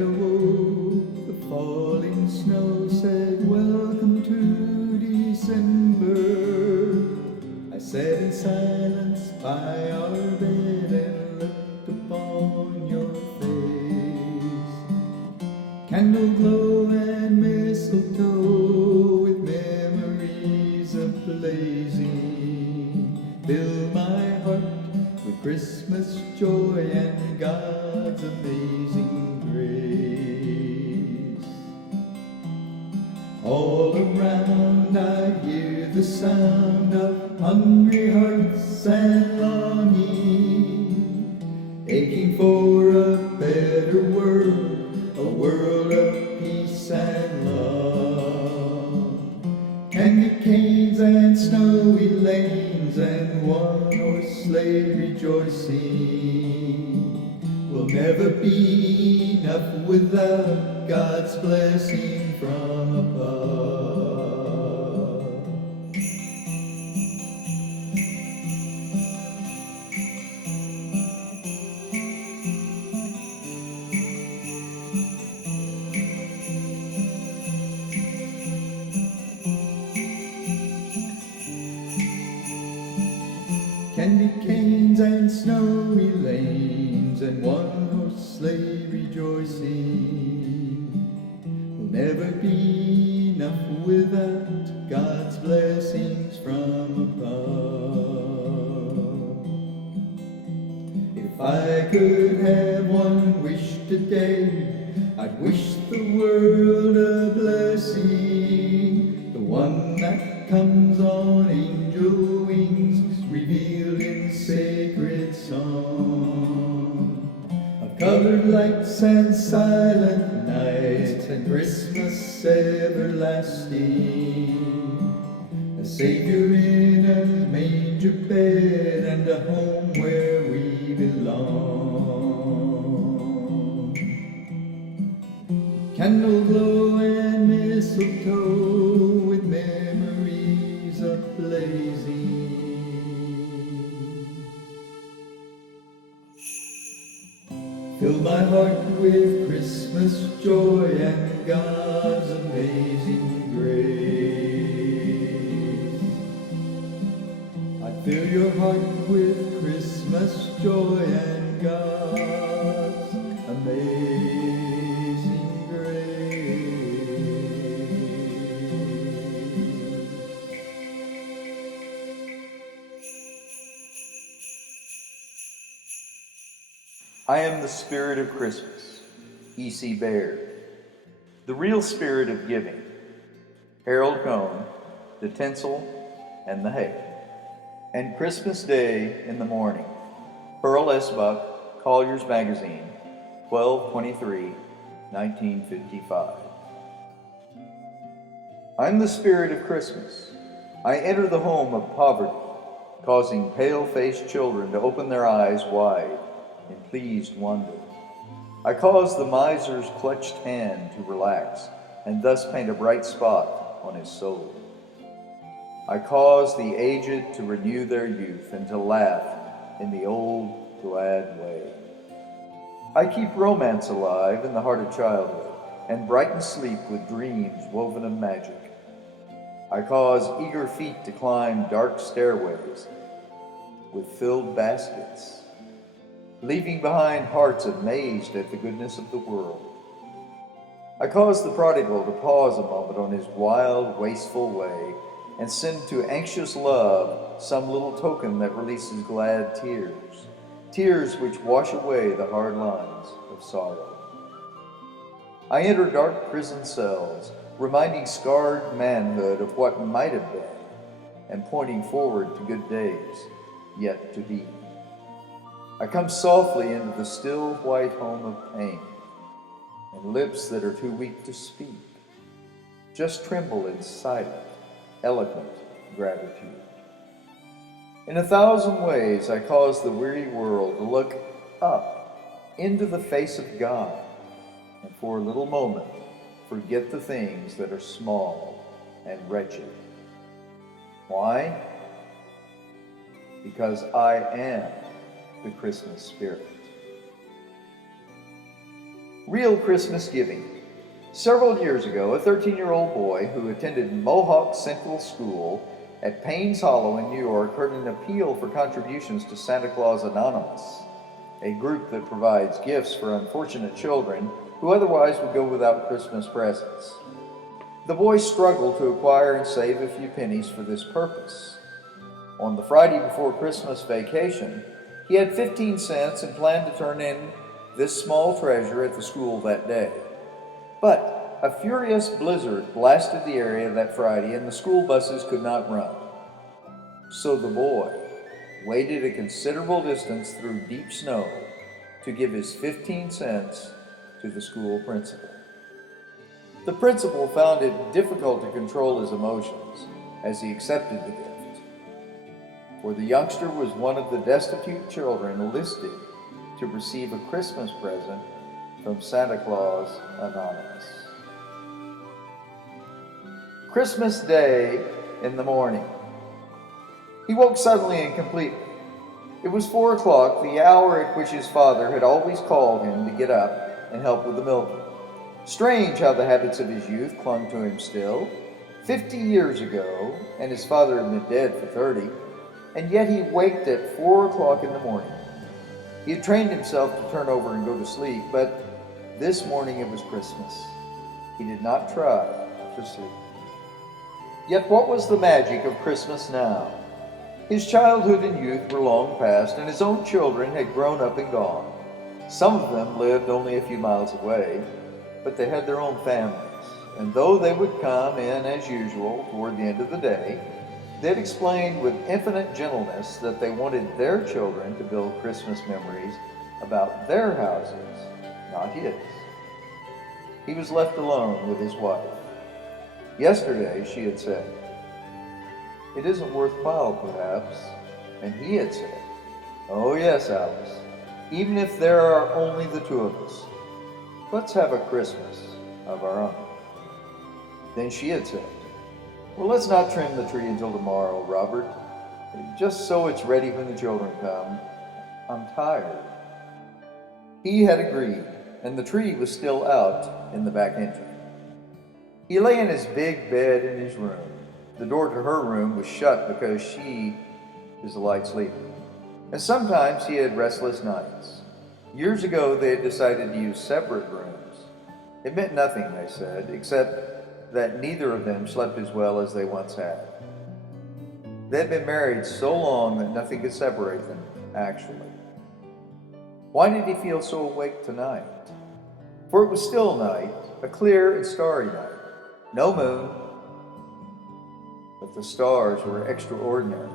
awoke, the falling snow said, "Welcome to December." I sat in silence by our bed and looked upon your face. Candle glow and mistletoe with memories of blazing fill my heart with Christmas joy and God's amazing grace. All around I hear the sound of hungry hearts and longing, aching for a better world, a world of peace and love. Candy canes and snowy lanes and one-horse sleigh rejoicing will never be enough without God's blessing from above. Candy canes and snowy lanes and one-horse sleigh rejoicing will never be enough without God's blessings from above. If I could have one wish today, I'd wish the world a blessing, the one that comes on angel wings, revealed in sacred song, of colored lights and silent nights and Christmas everlasting, a Savior in a manger bed and a home where we belong. Candle glow and mistletoe with memories of blazing fill my heart with Christmas joy and God's amazing grace. I fill your heart with Christmas joy and God's amazing grace. I am the spirit of Christmas, E.C. Baird. The real spirit of giving, Harold Cohn, the tinsel and the hay. And Christmas Day in the morning, Pearl S. Buck, Collier's Magazine, 12/23/1955. I'm the spirit of Christmas. I enter the home of poverty, causing pale-faced children to open their eyes wide in pleased wonder. I cause the miser's clutched hand to relax and thus paint a bright spot on his soul. I cause the aged to renew their youth and to laugh in the old glad way. I keep romance alive in the heart of childhood and brighten sleep with dreams woven of magic. I cause eager feet to climb dark stairways with filled baskets, leaving behind hearts amazed at the goodness of the world. I cause the prodigal to pause a moment on his wild, wasteful way and send to anxious love some little token that releases glad tears, tears which wash away the hard lines of sorrow. I enter dark prison cells, reminding scarred manhood of what might have been and pointing forward to good days yet to be. I come softly into the still white home of pain, and lips that are too weak to speak just tremble in silent, eloquent gratitude. In 1,000 ways I cause the weary world to look up into the face of God and for a little moment forget the things that are small and wretched. Why? Because I am the Christmas spirit. Real Christmas giving. Several years ago, a 13-year-old boy who attended Mohawk Central School at Paynes Hollow in New York heard an appeal for contributions to Santa Claus Anonymous, a group that provides gifts for unfortunate children who otherwise would go without Christmas presents. The boy struggled to acquire and save a few pennies for this purpose. On the Friday before Christmas vacation, he had 15 cents and planned to turn in this small treasure at the school that day. But a furious blizzard blasted the area that Friday and the school buses could not run. So the boy waded a considerable distance through deep snow to give his 15 cents to the school principal. The principal found it difficult to control his emotions as he accepted the gift, for the youngster was one of the destitute children listed to receive a Christmas present from Santa Claus Anonymous. Christmas Day in the morning. He woke suddenly and completely. It was 4 o'clock, the hour at which his father had always called him to get up and help with the milking. Strange how the habits of his youth clung to him still. 50 years ago, and his father had been dead for 30, and yet he waked at 4 o'clock in the morning. He had trained himself to turn over and go to sleep, but this morning it was Christmas. He did not try to sleep. Yet what was the magic of Christmas now? His childhood and youth were long past, and his own children had grown up and gone. Some of them lived only a few miles away, but they had their own families, and though they would come in as usual toward the end of the day, they had explained with infinite gentleness that they wanted their children to build Christmas memories about their houses, not his. He was left alone with his wife. Yesterday, she had said, "It isn't worthwhile, perhaps," and he had said, "Oh yes, Alice, even if there are only the two of us, let's have a Christmas of our own." Then she had said, "Well, let's not trim the tree until tomorrow, Robert, just so it's ready when the children come. I'm tired." He had agreed, and the tree was still out in the back entry. He lay in his big bed in his room. The door to her room was shut because she is a light sleeper, and sometimes he had restless nights. Years ago, they had decided to use separate rooms. It meant nothing, they said, except that neither of them slept as well as they once had. They had been married so long that nothing could separate them, actually. Why did he feel so awake tonight? For it was still night, a clear and starry night. No moon, but the stars were extraordinary.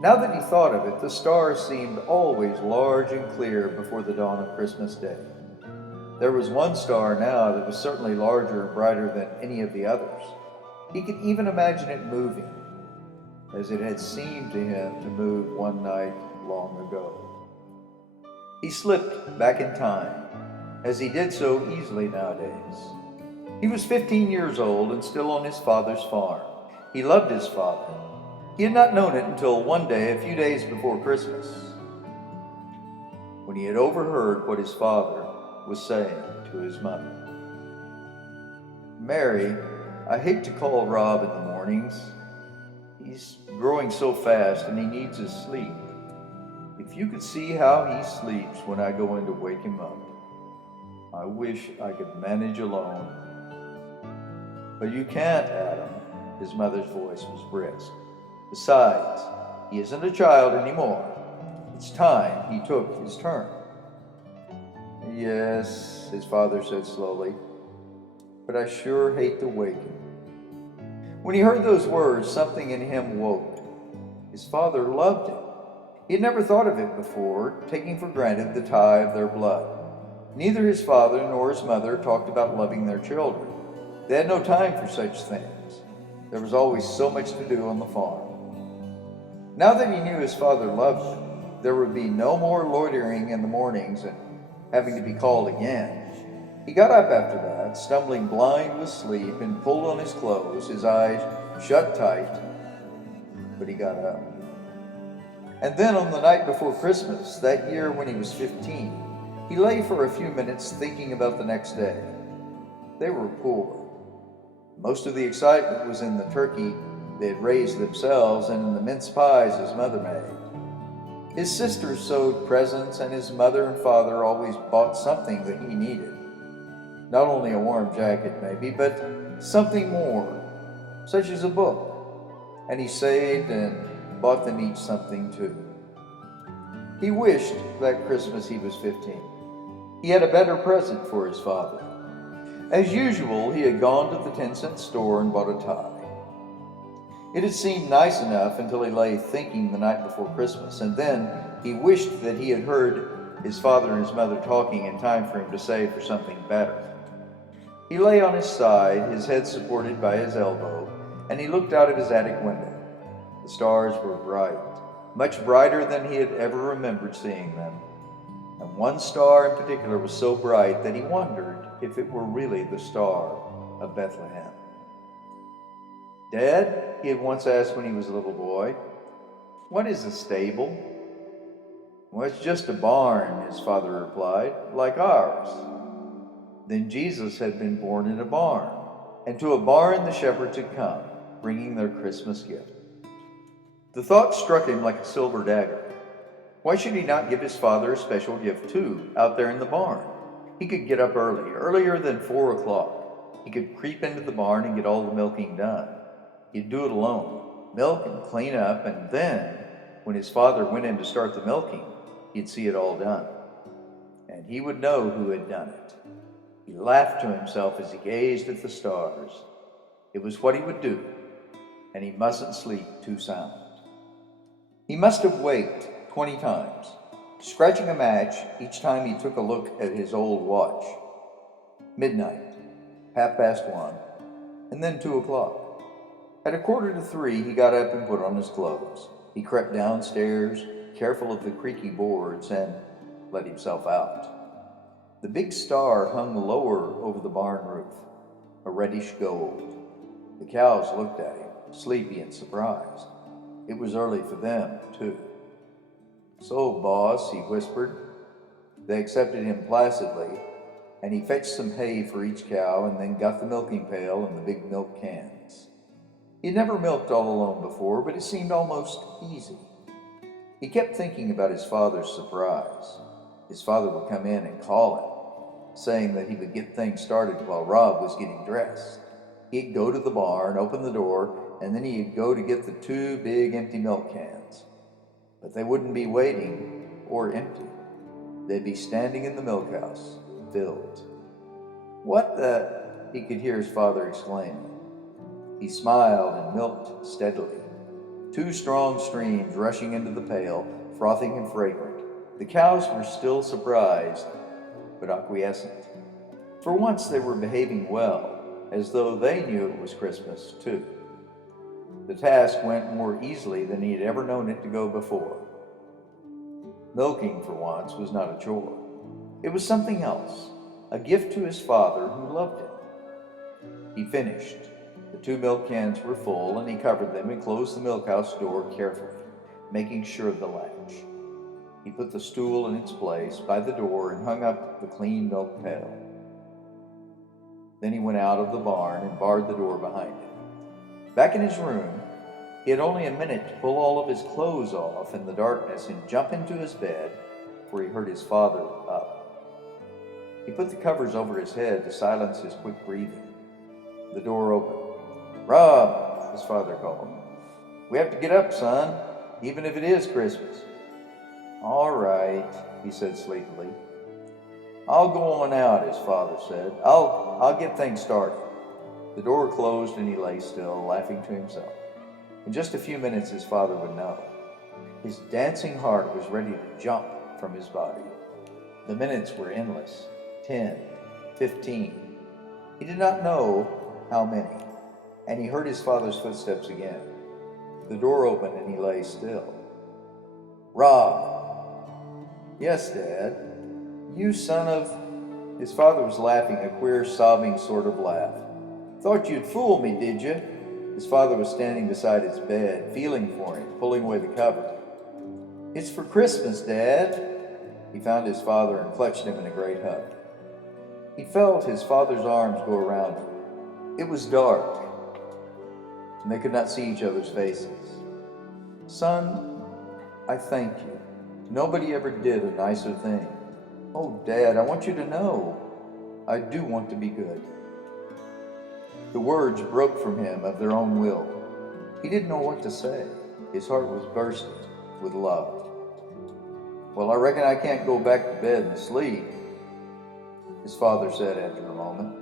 Now that he thought of it, the stars seemed always large and clear before the dawn of Christmas Day. There was one star now that was certainly larger and brighter than any of the others. He could even imagine it moving, as it had seemed to him to move one night long ago. He slipped back in time, as he did so easily nowadays. He was 15 years old and still on his father's farm. He loved his father. He had not known it until one day, a few days before Christmas, when he had overheard what his father was saying to his mother. "Mary, I hate to call Rob in the mornings. He's growing so fast and he needs his sleep. If you could see how he sleeps when I go in to wake him up, I wish I could manage alone." "But you can't, Adam." His mother's voice was brisk. "Besides, he isn't a child anymore. It's time he took his turn." "Yes," his father said slowly, "but I sure hate to wake him." When he heard those words, something in him woke. His father loved him. He had never thought of it before, taking for granted the tie of their blood. Neither his father nor his mother talked about loving their children. They had no time for such things. There was always so much to do on the farm. Now that he knew his father loved him, there would be no more loitering in the mornings and having to be called again. He got up after that, stumbling blind with sleep, and pulled on his clothes, his eyes shut tight, but he got up. And then on the night before Christmas, that year when he was 15, He lay for a few minutes thinking about the next day. They were poor. Most of the excitement was in the turkey they had raised themselves and in the mince pies his mother made. His sisters sewed presents, and his mother and father always bought something that he needed. Not only a warm jacket, maybe, but something more, such as a book. And he saved and bought them each something too. He wished that Christmas he was 15. He had a better present for his father. As usual, he had gone to the 10-cent store and bought a tie. It had seemed nice enough until he lay thinking the night before Christmas, and then he wished that he had heard his father and his mother talking in time for him to save for something better. He lay on his side, his head supported by his elbow, and he looked out of his attic window. The stars were bright, much brighter than he had ever remembered seeing them. And one star in particular was so bright that he wondered if it were really the star of Bethlehem. "Dad," he had once asked when he was a little boy, "what is a stable?" "Well, it's just a barn," his father replied, "like ours." Then Jesus had been born in a barn, and to a barn the shepherds had come, bringing their Christmas gift. The thought struck him like a silver dagger. Why should he not give his father a special gift too, out there in the barn? He could get up early, earlier than 4 o'clock. He could creep into the barn and get all the milking done. He'd do it alone, milk and clean up, and then, when his father went in to start the milking, he'd see it all done. And he would know who had done it. He laughed to himself as he gazed at the stars. It was what he would do, and he mustn't sleep too sound. He must have waked 20 times, scratching a match each time he took a look at his old watch. Midnight, 1:30, and then 2 o'clock. At 2:45, he got up and put on his clothes. He crept downstairs, careful of the creaky boards, and let himself out. The big star hung lower over the barn roof, a reddish gold. The cows looked at him, sleepy and surprised. It was early for them, too. "So, boss," he whispered. They accepted him placidly, and he fetched some hay for each cow and then got the milking pail and the big milk cans. He had never milked all alone before, but it seemed almost easy. He kept thinking about his father's surprise. His father would come in and call him, saying that he would get things started while Rob was getting dressed. He'd go to the barn, open the door, and then he'd go to get the 2 big empty milk cans. But they wouldn't be waiting or empty. They'd be standing in the milk house, filled. "What the?" he could hear his father exclaiming. He smiled and milked steadily. 2 strong streams rushing into the pail, frothing and fragrant. The cows were still surprised, but acquiescent. For once they were behaving well, as though they knew it was Christmas, too. The task went more easily than he had ever known it to go before. Milking, for once, was not a chore. It was something else, a gift to his father who loved him. He finished. The 2 milk cans were full, and he covered them and closed the milk house door carefully, making sure of the latch. He put the stool in its place by the door and hung up the clean milk pail. Then he went out of the barn and barred the door behind him. Back in his room, he had only a minute to pull all of his clothes off in the darkness and jump into his bed, where he heard his father up. He put the covers over his head to silence his quick breathing. The door opened. "Rob," his father called. "We have to get up, son, even if it is Christmas." "All right," he said sleepily. "I'll go on out," his father said. I'll get things started." The door closed and he lay still, laughing to himself. In just a few minutes his father would know. His dancing heart was ready to jump from his body. The minutes were endless. 10, 15. He did not know how many. And he heard his father's footsteps again. The door opened and he lay still. "Rob." "Yes, Dad." "You son of—" His father was laughing, a queer, sobbing sort of laugh. "Thought you'd fool me, did you?" His father was standing beside his bed, feeling for him, pulling away the cover. "It's for Christmas, Dad." he found his father and clutched him in a great hug. He felt his father's arms go around him. It was dark, and they could not see each other's faces. "Son, I thank you. Nobody ever did a nicer thing. Oh, Dad, I want you to know, I do want to be good." The words broke from him of their own will. He didn't know what to say. His heart was bursting with love. "Well, I reckon I can't go back to bed and sleep," his father said after a moment.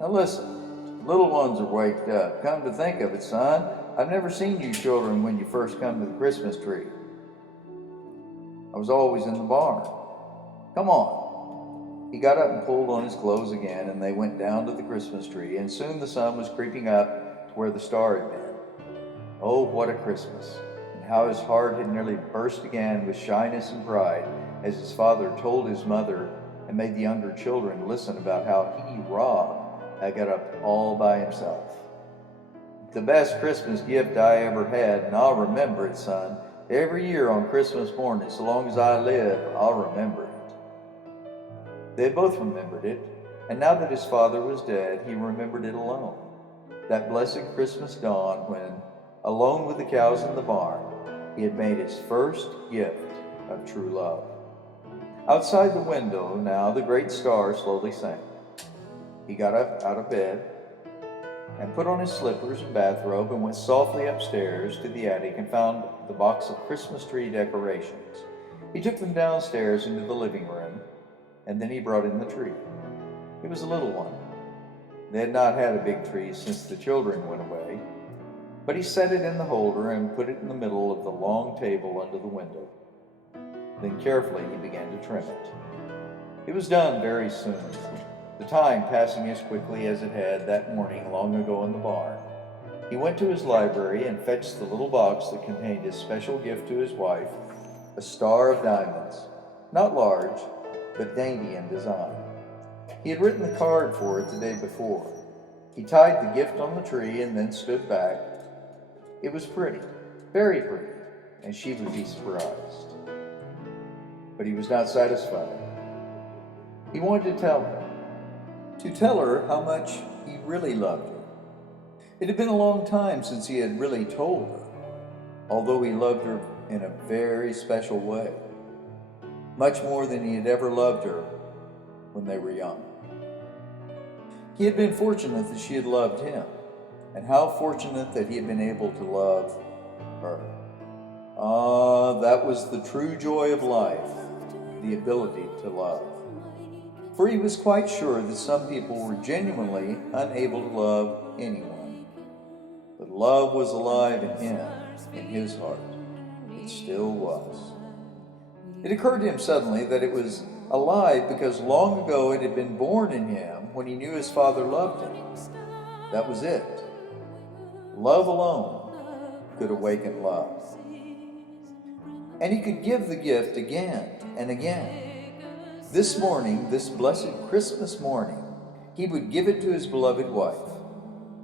"Now listen, the little ones are waked up. Come to think of it, son, I've never seen you children when you first come to the Christmas tree. I was always in the barn. Come on." He got up and pulled on his clothes again, and they went down to the Christmas tree, and soon the sun was creeping up to where the star had been. Oh, what a Christmas! And how his heart had nearly burst again with shyness and pride as his father told his mother and made the younger children listen about how he, Rob, had got up all by himself. "The best Christmas gift I ever had, and I'll remember it, son. Every year on Christmas morning, so long as I live, I'll remember it." They both remembered it, and now that his father was dead, he remembered it alone. That blessed Christmas dawn when, alone with the cows in the barn, he had made his first gift of true love. Outside the window now the great star slowly sank. He got up out of bed and put on his slippers and bathrobe and went softly upstairs to the attic and found the box of Christmas tree decorations. He took them downstairs into the living room, and then he brought in the tree. It was a little one. They had not had a big tree since the children went away, but he set it in the holder and put it in the middle of the long table under the window. Then carefully he began to trim it. It was done very soon, the time passing as quickly as it had that morning long ago in the barn. He went to his library and fetched the little box that contained his special gift to his wife, a star of diamonds, not large, but dainty in design. He had written the card for it the day before. He tied the gift on the tree and then stood back. It was pretty, very pretty, and she would be surprised. But he was not satisfied. He wanted to tell her how much he really loved her. It had been a long time since he had really told her, although he loved her in a very special way, much more than he had ever loved her when they were young. He had been fortunate that she had loved him, and how fortunate that he had been able to love her. Ah, that was the true joy of life, the ability to love. For he was quite sure that some people were genuinely unable to love anyone. But love was alive in him, in his heart. It still was. It occurred to him suddenly that it was alive because long ago it had been born in him when he knew his father loved him. That was it. Love alone could awaken love. And he could give the gift again and again. This morning, this blessed Christmas morning, he would give it to his beloved wife.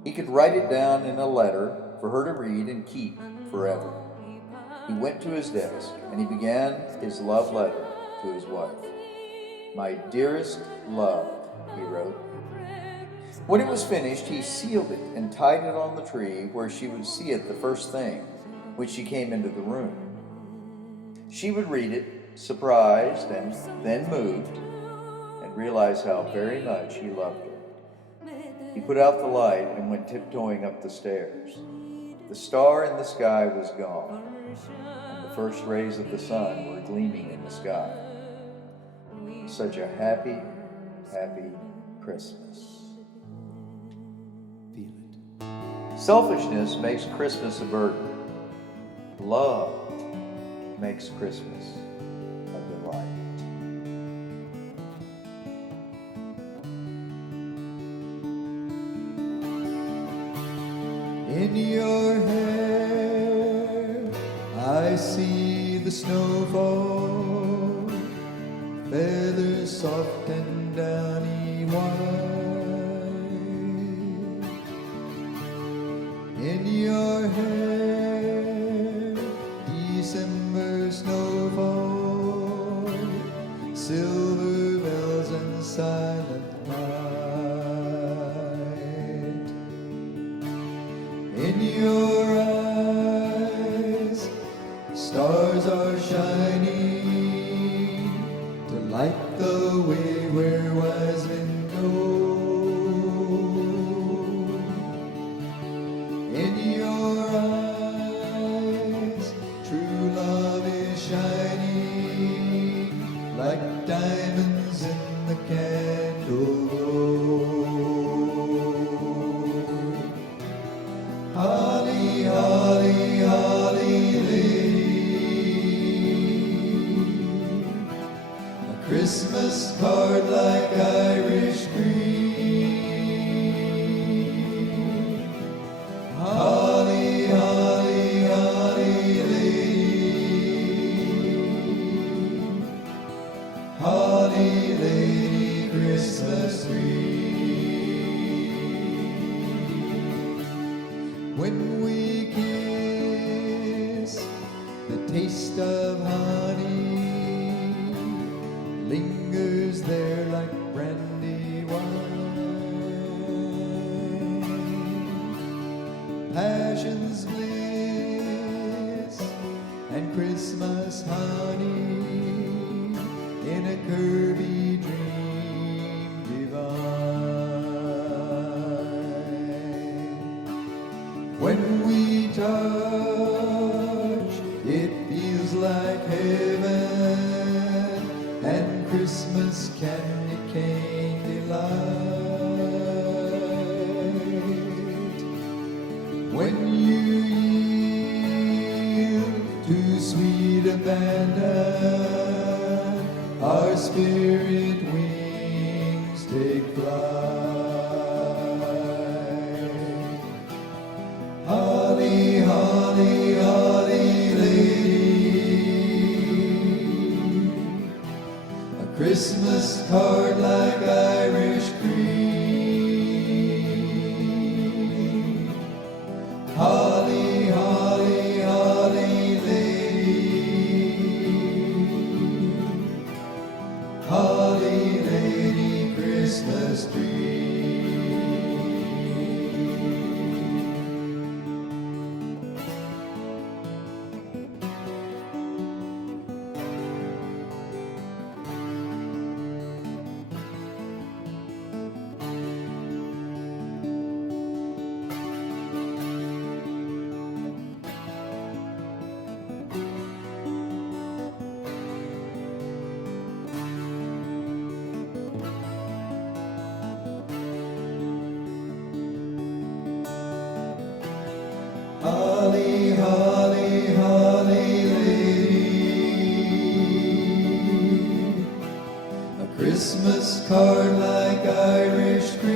He could write it down in a letter for her to read and keep forever. He went to his desk and he began his love letter to his wife. "My dearest love," he wrote. When it was finished, he sealed it and tied it on the tree where she would see it the first thing when she came into the room. She would read it, surprised and then moved, and realize how very much he loved her. He put out the light and went tiptoeing up the stairs. The star in the sky was gone, and the first rays of the sun were gleaming in the sky. Such a happy, happy Christmas. Feel it. Selfishness makes Christmas a burden. Love makes Christmas a delight. In your hair, I see the snowfall, feathers soft and downy white. In your hair, December snowfall, taste of honey lingers there like brandy wine. Passion's bliss and Christmas honey in a curvy dream divine. When we touch, it feels like heaven and Christmas candy cane delight. When you yield to sweet abandon, our spirit wings take flight. Holly, holly, holly lady, a Christmas card like Irish cream. Holly, holly, holly lady, holly lady, Christmas tree. Holly, holly, holly lady, a Christmas card like Irish cream.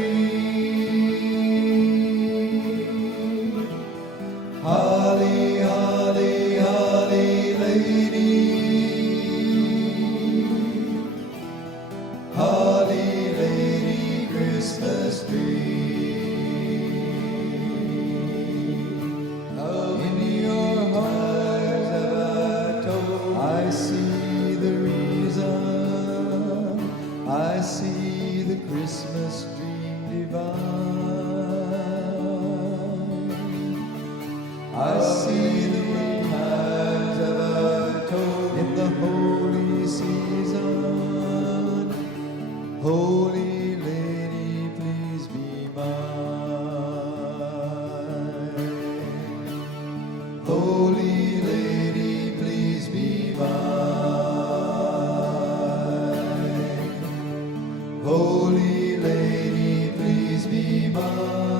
Holly, holly, holly lady, holly lady, Christmas tree. I see the reason, I see the Christmas dream divine. I see the romance of a toad in the holy season. Holy lady, please be mine. Holy lady, please be mine. Holy lady, please be mine.